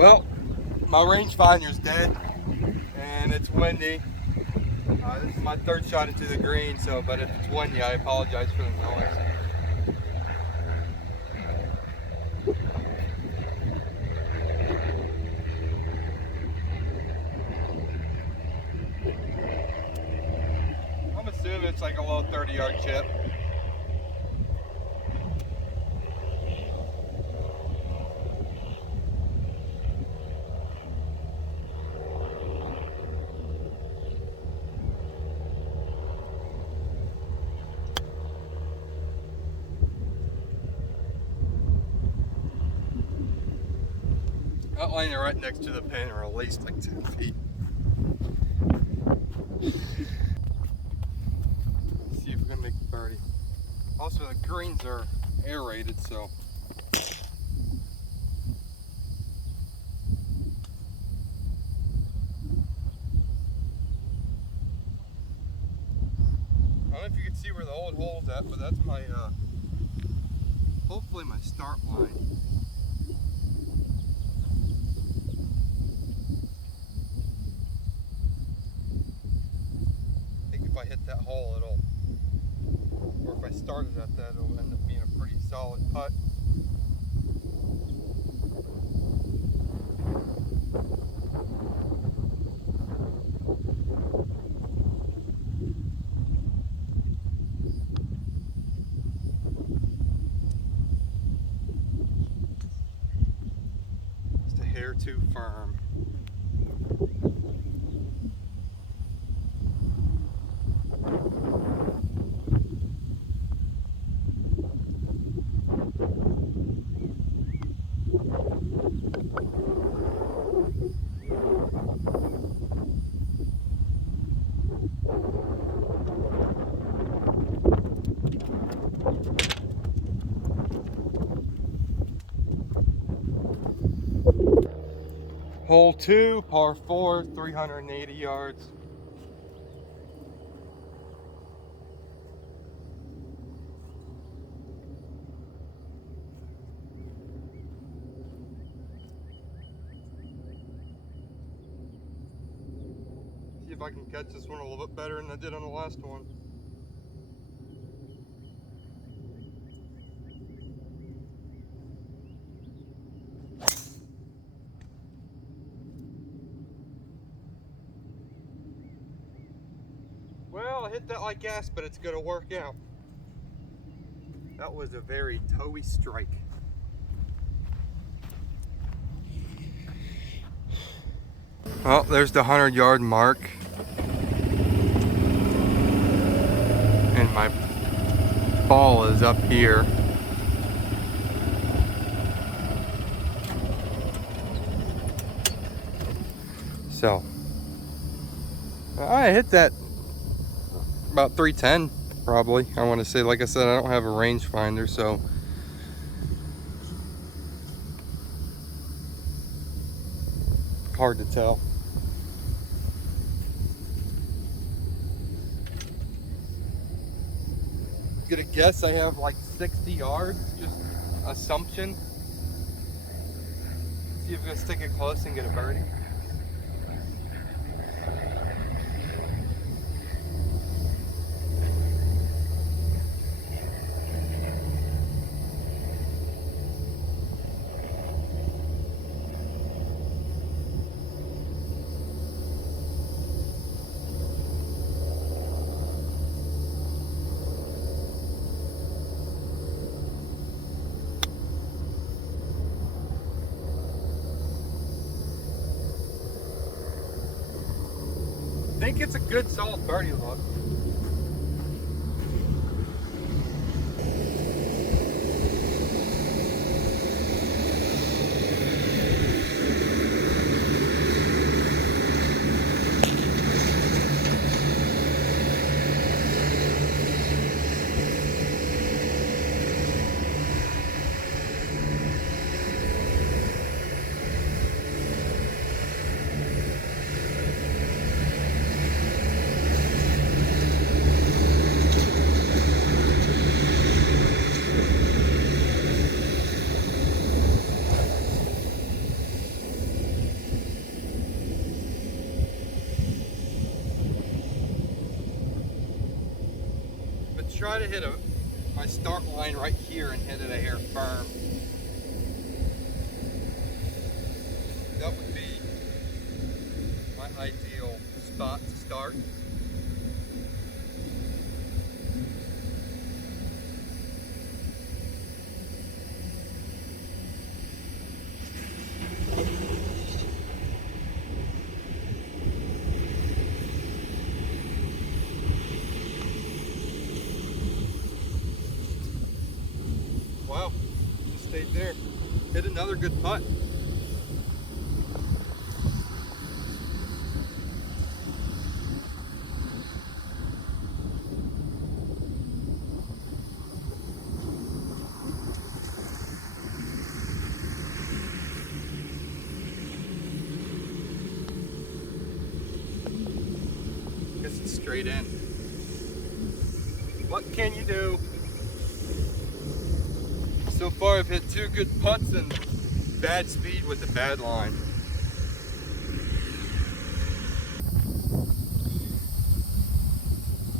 Well, my rangefinder's dead and it's windy. This is my third shot into the green, but if it's windy, I apologize for the noise. I'm assuming it's like a little 30-yard chip. Outlining right next to the pin, or at least like 10 feet. Let's see if we're gonna make a birdie. Also, the greens are aerated, so I don't know if you can see where the old hole's at, but that's my hopefully my start line. I think if I hit that hole, or if I started at that, it'll end up being a pretty solid putt. Just a hair too firm. Hole 2, par 4, 380 yards. See if I can catch this one a little bit better than I did on the last one. Well, I hit that like gas, but it's going to work out. That was a very toey strike. Well, there's the 100-yard mark. And my ball is up here. So, I hit that about 310 probably. I want to say, like I said, I don't have a rangefinder, so hard to tell. Gonna guess I have like 60 yards, just assumption. See if I'm gonna stick it close and get a birdie. I think it's a good solid birdie look. try to hit my start line right here and hit it a hair firm. That would be my ideal spot to start. Wow, just stayed there. Hit another good putt. Guess it's straight in. What can you do? So far I've hit 2 good putts and bad speed with the bad line.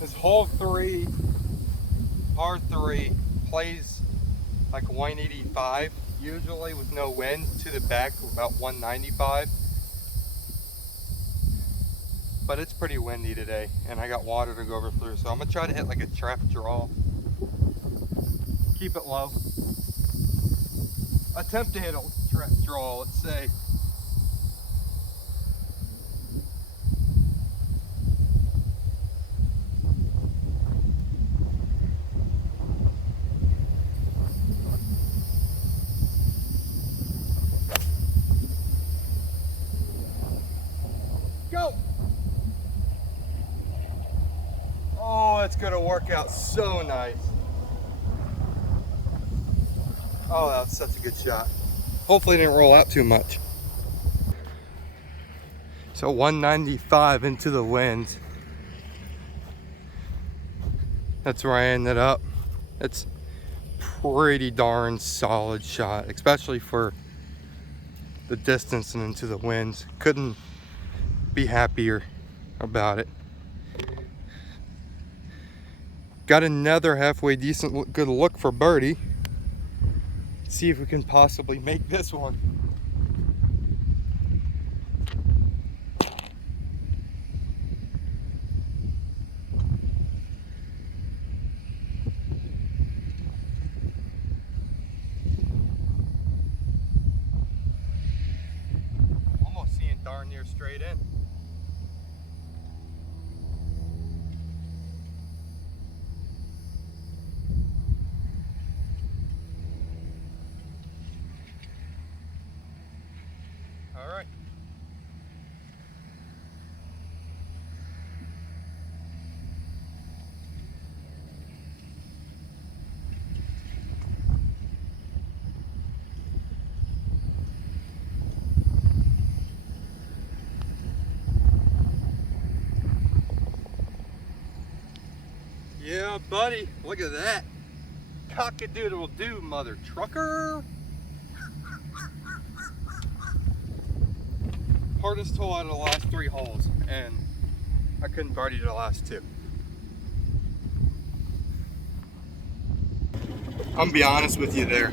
This hole 3, par 3, plays like 185 usually with no wind, to the back about 195. But it's pretty windy today and I got water to go over through, so I'm gonna try to hit like a trap draw. Keep it low. Attempt to hit a trap draw, let's say. Go! Oh, it's gonna work out so nice. Oh, that was such a good shot. Hopefully it didn't roll out too much. So 195 into the wind. That's where I ended up. It's pretty darn solid shot, especially for the distance and into the winds. Couldn't be happier about it. Got another halfway decent good look for birdie. See if we can possibly make this one. Almost seeing darn near straight in. All right. Yeah, buddy, look at that. Cock-a-doodle-doo, mother trucker. Hardest hole out of the last 3 holes, and I couldn't birdie the last 2. I'm gonna be honest with you there.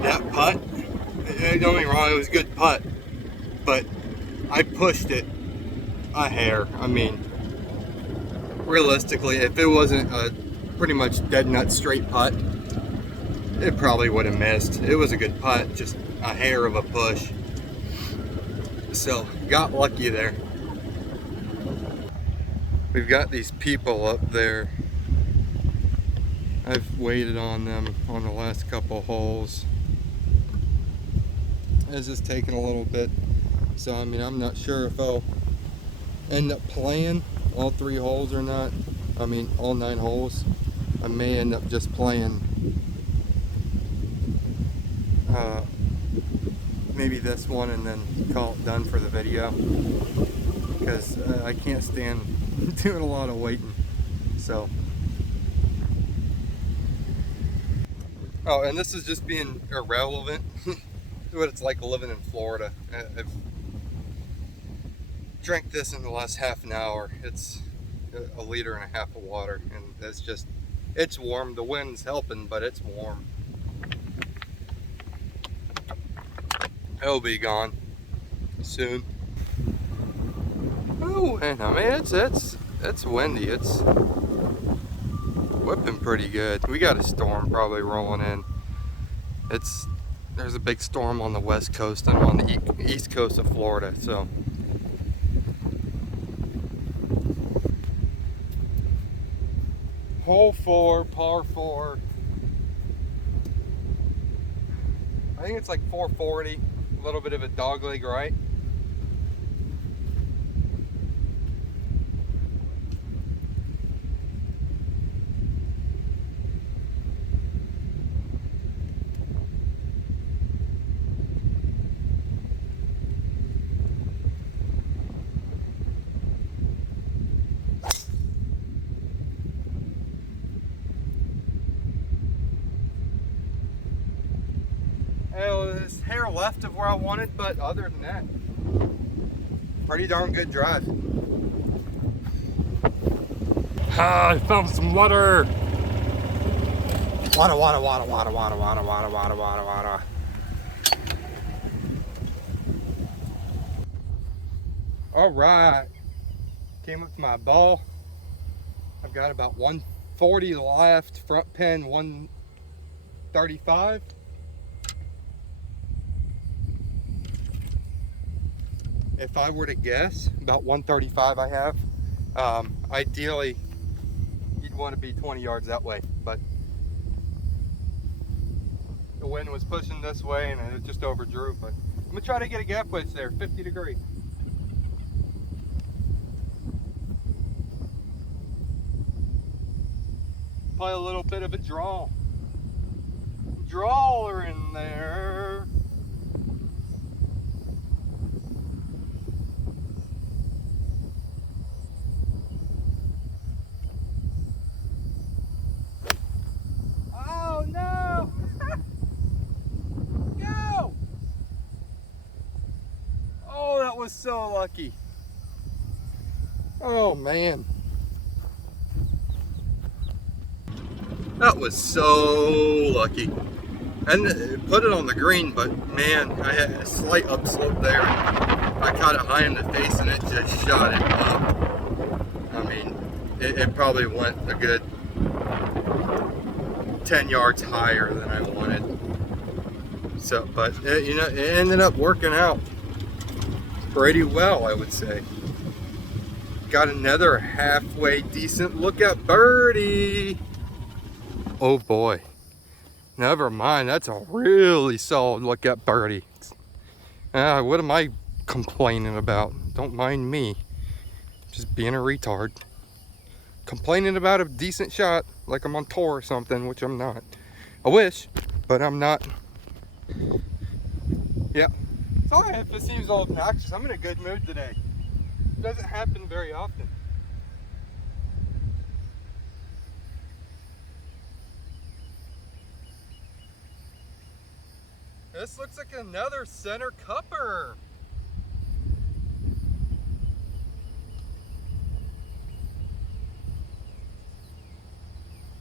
That putt, don't get me wrong, it was a good putt, but I pushed it a hair. I mean, realistically, if it wasn't a pretty much dead nut straight putt, it probably would have missed. It was a good putt, just a hair of a push. So, got lucky there. We've got these people up there. I've waited on them on the last couple holes. It's just taking a little bit. So, I mean, I'm not sure if I'll end up playing all 3 holes or not. I mean, all 9 holes. I may end up just playing maybe this one and then call it done for the video, because I can't stand doing a lot of waiting. So, oh, and this is just being irrelevant to what it's like living in Florida. I've drank this in the last half an hour. It's a liter and a half of water, and it's warm. The wind's helping, but it's warm. It'll be gone soon. Oh, and I mean it's windy. It's whipping pretty good. We got a storm probably rolling in. There's a big storm on the west coast and on the east coast of Florida, so. Hole 4, par 4. I think it's like 440, a little bit of a dog leg right. This hair left of where I wanted, but other than that, pretty darn good drive. I found some water. Water. All right, came up to my ball. I've got about 140 left, front pin 135. If I were to guess, about 135 I have. Ideally, you'd want to be 20 yards that way, but the wind was pushing this way and it just overdrew. But I'm gonna try to get a gap wedge there, 50 degree. Play a little bit of a drawer in there. Was so lucky. Oh man, that was so lucky. And put it on the green, but man, I had a slight upslope there. I caught it high in the face and it just shot it up. I mean, it probably went a good 10 yards higher than I wanted. So, but you know, it ended up working out pretty well, I would say. Got another halfway decent look at birdie. Oh boy, never mind, that's a really solid look at birdie. What am I complaining about? Don't mind me, just being a retard, complaining about a decent shot like I'm on tour or something, which I'm not. I wish, but I'm not. Yeah. Sorry if it seems all obnoxious. I'm in a good mood today. It doesn't happen very often. This looks like another center cupper.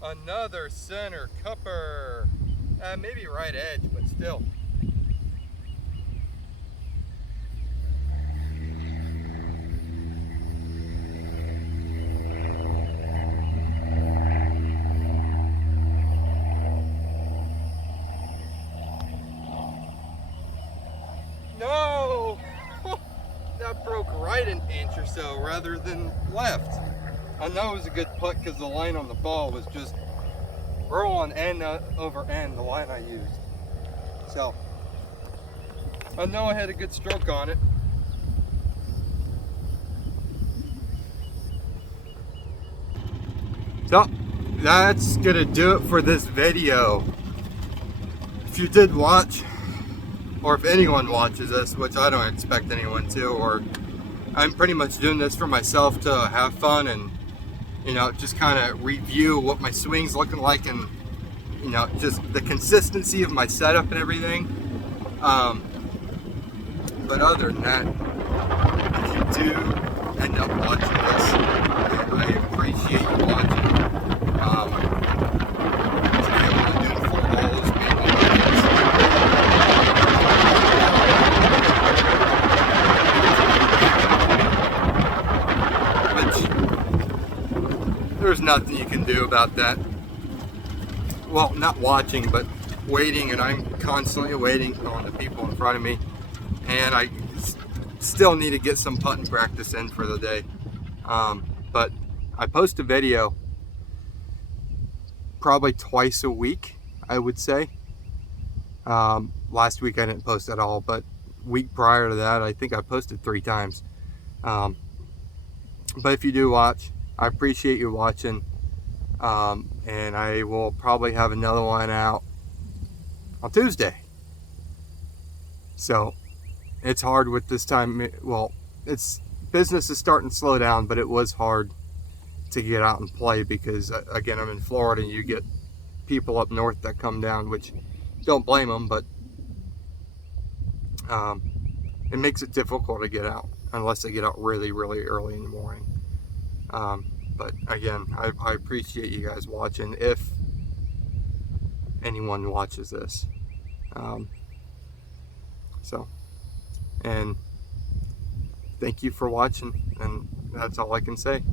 Another center cupper. Maybe right edge, but still. No! That broke right an inch or so rather than left. I know it was a good putt because the line on the ball was just roll on end over end, the line I used. So, I know I had a good stroke on it. So, that's gonna do it for this video. If you did watch, or if anyone watches this, which I don't expect anyone to, or I'm pretty much doing this for myself to have fun and, you know, just kind of review what my swing's looking like and, you know, just the consistency of my setup and everything. But other than that, if you do end up watching this, I there's nothing you can do about that. Well, not watching, but waiting, and I'm constantly waiting on the people in front of me, and I still need to get some putting practice in for the day. But I post a video probably twice a week, I would say. Last week I didn't post at all, but week prior to that I think I posted 3 times. But if you do watch, I appreciate you watching, and I will probably have another one out on Tuesday. So it's hard with this time. Well, business is starting to slow down, but it was hard to get out and play because, again, I'm in Florida, and you get people up north that come down, which don't blame them, but it makes it difficult to get out unless they get out really, really early in the morning. But again, I appreciate you guys watching, if anyone watches this. And thank you for watching, and that's all I can say.